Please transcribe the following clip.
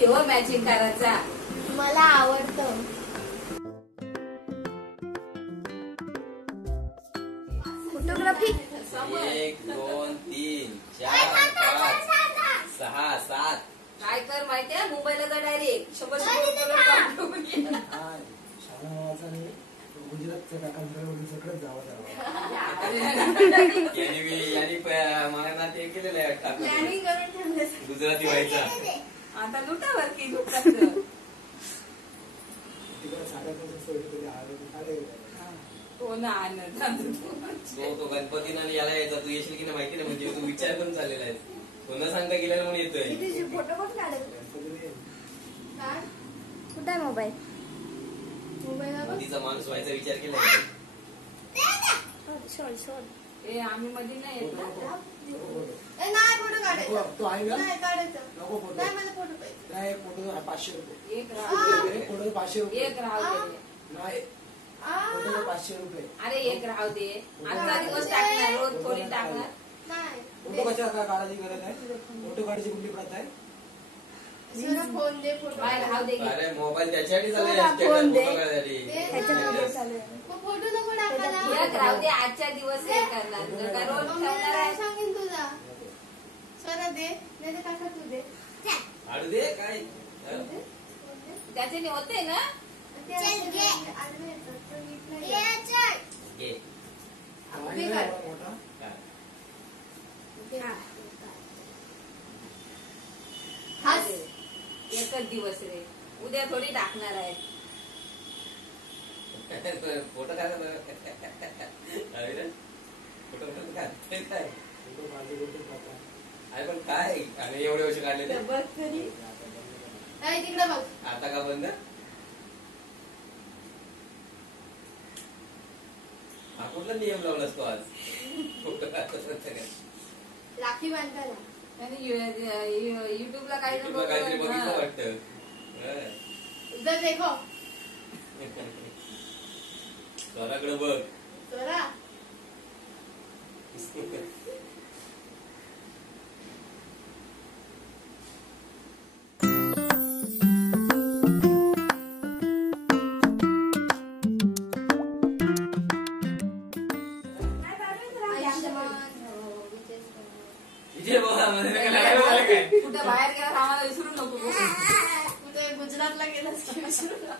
की हो मॅचिंग करायचा. मला आवडतं. फोटोग्राफी 1 2 3 4 5 6 7. काय कर माहितीये मुंबईला जा डायरेक्ट 100 गुजरातचं सगळं जावं यांनी मला ते केलेलं आहे गुजराती व्हायचा. आता लुटावर की लुटात हो ना तो गणपतीनं याला यायचा. तू येशील की नाही माहिती नाही. म्हणजे तू विचार करून चाललेला आहे. तो न सांगता गेलेला म्हणून येतोय. फोटो कोण काढत? कुठे आहे मोबाईल? मोदीचा माणूस व्हायचा विचार केला. ए आम्ही मध्ये नाही येत ना. नाही फोटो काढायचा. तो आहे का? नाही काढायचा. नको फोटो. नाही मला फोटो पाहिजे. नाही फोटो 500 रुपये. एक राहू दे. फोटो 500 रुपये. एक राहू दे. नाही फोटो 500 रुपये. अरे एक राहू दे. आजचा दिवस टाकणार रोज थोडी टाकणार. नाही फोटो कशा काढायची गरज आहे? फोटो काढायची कुठली प्रथा आहे? जरा फोन दे. फोटो बाय राहू दे. अरे मोबाईल त्याच्यासाठी चालू फोन दे. आहे. फोटो नको टाकायला. एक राहू दे. आजच्या दिवस हे करणार का रोज ठेवणार आहे. सांगेन तुझा. स्वरा दे. नाही तर काका तू दे. आडू दे काय त्याच्याने होते ना. घे. मोठा एकच दिवस रे. उद्या थोडी टाकणार आहे. फोटो काय फोटो काय फोटो माझे फोटो प्रथा. अरे पण काय आणि एवढे वर्ष काढले ते बघ तरी. तिकडे बघ. आता का बंद. हा कुठला नियम लावलास तो आज. फोटो राखी बांधायला. आणि युट्यूबला काही युट्यूबला काहीतरी बघितलं वाटतं. इधर देखो. स्वराकडे बघ. स्वरा कुठं बाहेर गेला आम्हाला विसरू नको. कुठे गुजरातला गेलास की विसरू नका.